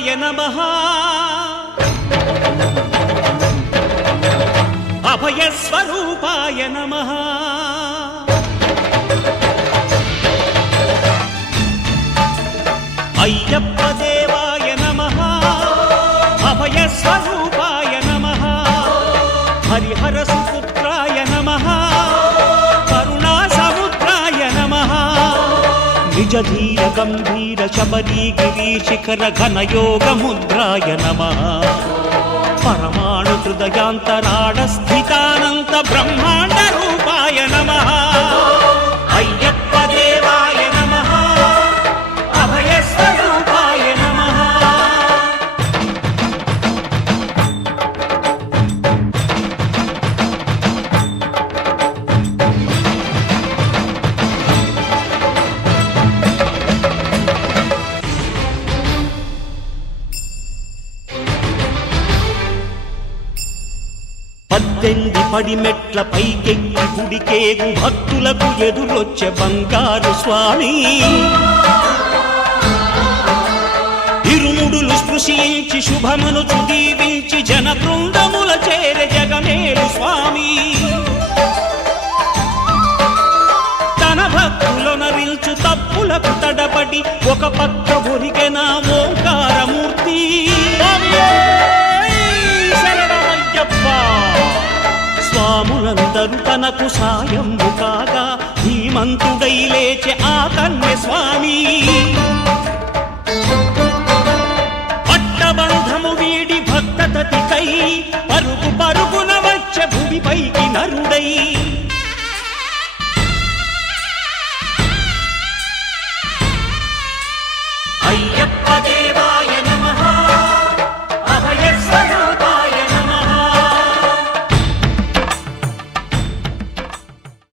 దేవాయ నమః అభయస్వరూపాయ నమః అయ్యప్ప దేవాయ నమః అభయస్వరూపాయ నమః హరిహర సుపుత్రాయ నమః కరుణా సముద్రాయ నమః నిజ ధీర గంభీర శబరీ గిరి శిఖర ఘనయోగ ముద్రాయ నమః పరమాణు హృదయాంతరాడ స్థితానంత బ్రహ్మాండ రూపాయ నమః అయ్యప్ప దేవాయ నమః అభయస్వరూపాయ నమః పద్దెంది పడిమెట్ల పైకెక్కి గుడికేగు భక్తులకు ఎదురొచ్చే బంగారు స్వామి ఇరుముడులు స్పృశించి శుభమును దీవించి జన బృందముల చేర జగమేలు స్వామి తన భక్తులొనరిల్చు తప్పులకు తడబడి ఒక పక్క ఒరిగెన ఓంకారమూర్తి స్వాములందరూ తనకు సాయము కాగా ధీమంతుడై లేచె ఆ కన్య స్వామి పట్టబంధము వీడి భక్తతతికై పరుగు పరుగున వచ్చే భూమిపైకి నరుడై అయ్యప్ప దేవా